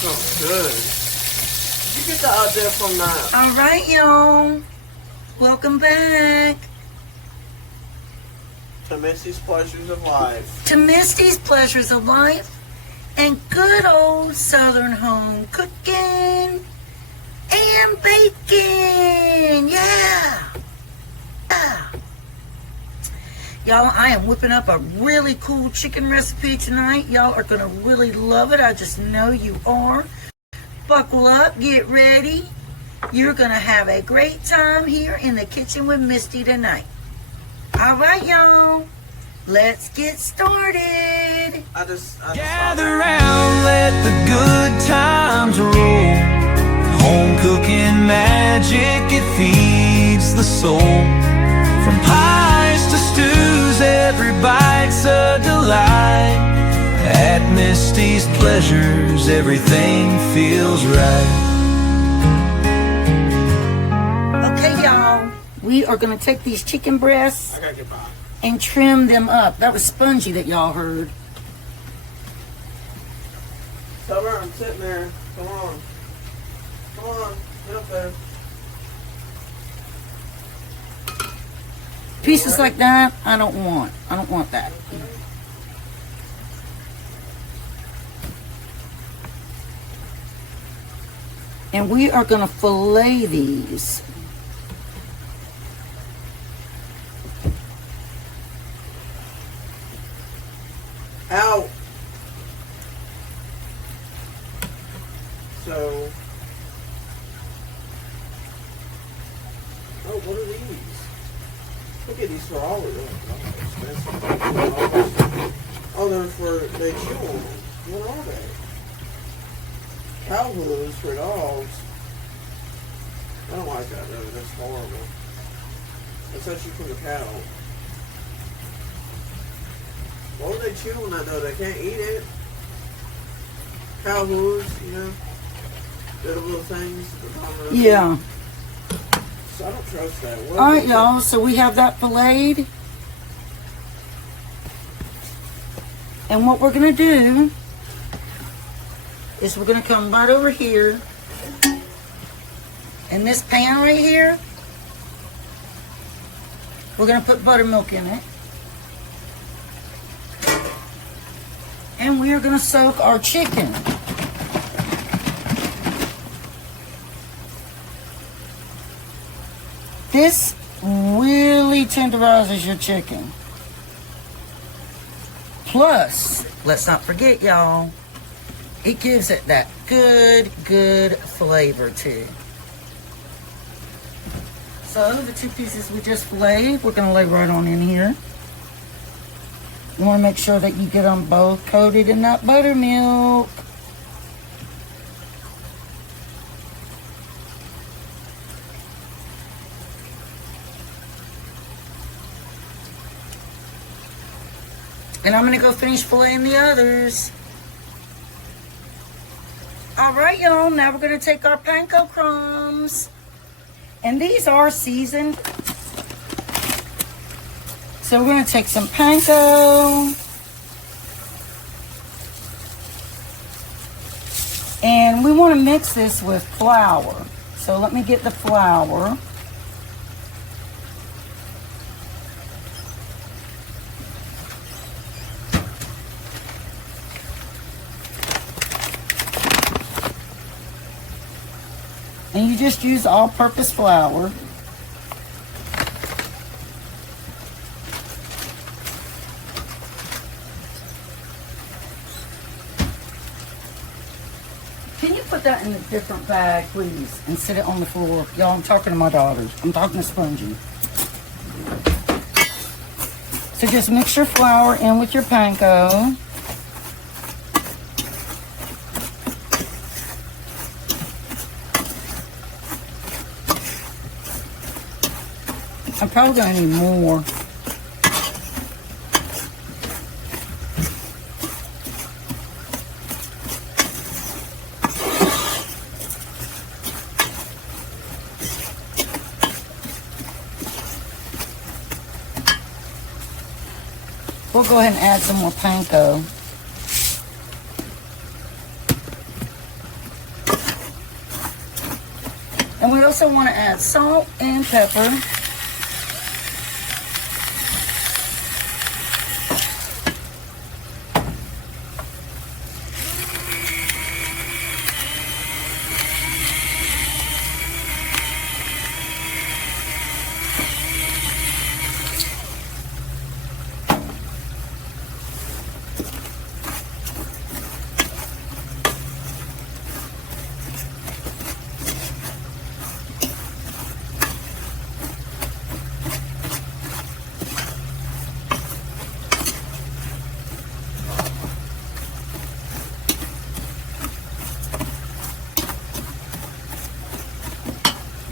smells good. Did you get the idea from that? All right, y'all. Welcome back To Misty's Pleasures of Life. to Misty's Pleasures of Life and good old Southern home cooking and baking. Yeah. Y'all, I am whipping up a really cool chicken recipe tonight. Y'all are going to really love it. I just know you are. Buckle up. Get ready. You're going to have a great time here in the kitchen with Misty tonight. All right, y'all. Let's get started. I just Gather round, let the good times roll. Home cooking magic, it feeds the soul. From pies to stews, every bite's a delight. At Misty's Pleasures, everything feels right. Okay, y'all. We are going to take these chicken breasts I gotta get by. and trim them up. That was spongy that y'all heard. Tell her I'm sitting there. Come on. Come on. Get up there. Pieces like that, I don't want. I don't want that. And we are going to fillet these. Ow. So. Oh, what are these? Look at these for all of them. Oh, they're for, they chew on them. What are they? Cow hooves for dogs. I don't like that though. That's horrible. That's actually from the cow. Why would they chew on that though? They can't eat it. Cow hooves, you know? The little things. Yeah. So I don't trust that. What All right, y'all. So we have that filleted. And what we're going to do is we're going to come right over here. In this pan right here, we're going to put buttermilk in it. And we are going to soak our chicken. This really tenderizes your chicken. Plus, let's not forget, y'all, it gives it that good flavor too. So the two pieces we just filleted, we're going to lay right on in here. You want to make sure that you get them both coated in that buttermilk. And I'm going to go finish filleting the others. All right, y'all. Now we're going to take our panko crumbs. And these are seasoned. So we're going to take some panko. And we want to mix this with flour. So let me get the flour. And you just use all-purpose flour. Can you put that in a different bag, please, and sit it on the floor? Y'all, I'm talking to my daughters. I'm talking to Spongy. So just mix your flour in with your panko. I'm probably going to need more. We'll go ahead and add some more panko. And we also want to add salt and pepper.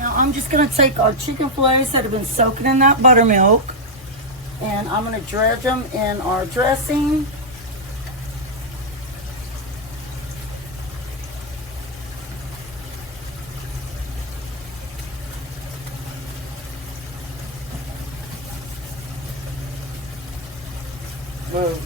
I'm just going to take our chicken fillets that have been soaking in that buttermilk, and I'm going to dredge them in our dressing. Boom.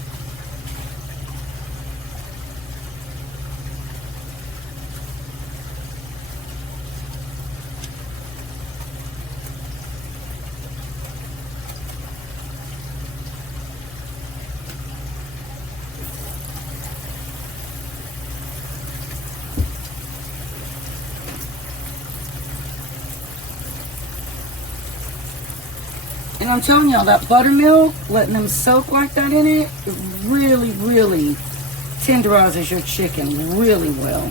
And I'm telling y'all, that buttermilk, letting them soak like that in it, really, really tenderizes your chicken really well.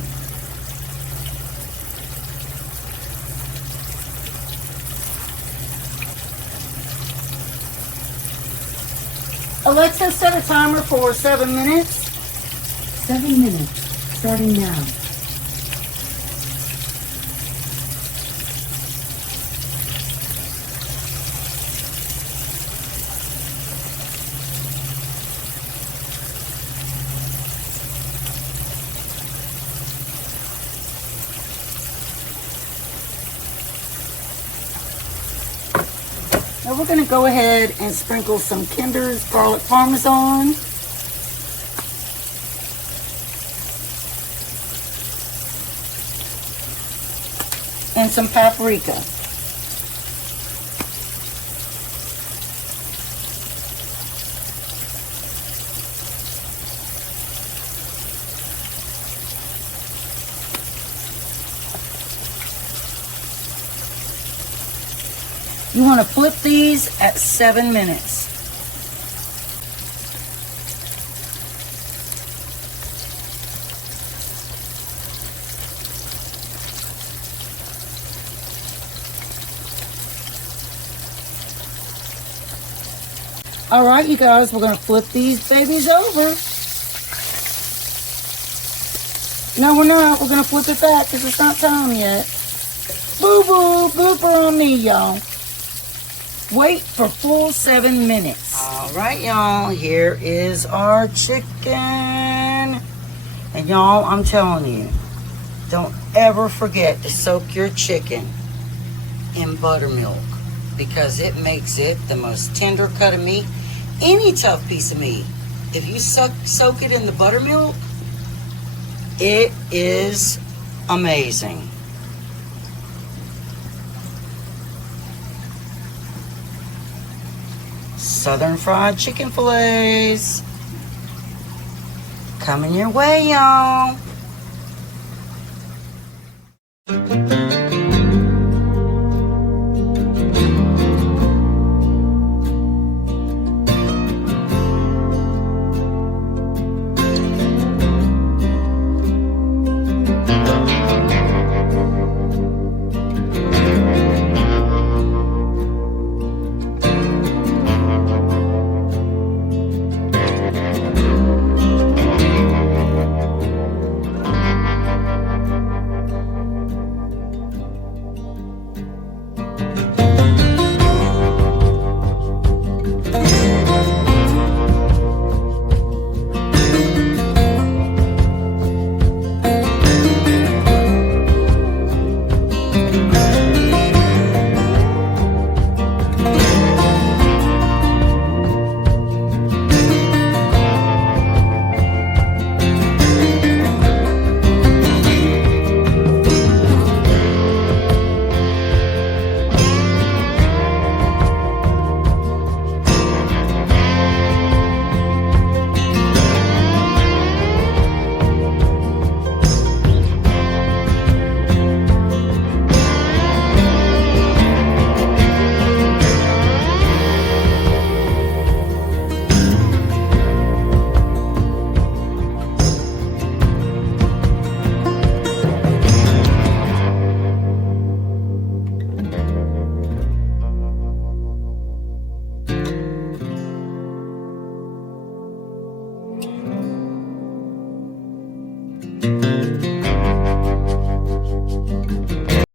Alexa, set a timer for 7 minutes. 7 minutes, starting now. Now we're going to go ahead and sprinkle some Kinder's garlic parmesan. And some paprika. You want to flip these at 7 minutes. All right, you guys, we're going to flip these babies over. No, we're not. We're going to flip it back because it's not time yet. Boo-boo, blooper on me, y'all. Wait for full 7 minutes. All right, y'all, here is our chicken. And y'all, I'm telling you, don't ever forget to soak your chicken in buttermilk because it makes it the most tender cut of meat. Any tough piece of meat, if you soak it in the buttermilk, it is amazing. Southern fried chicken fillets coming your way, y'all.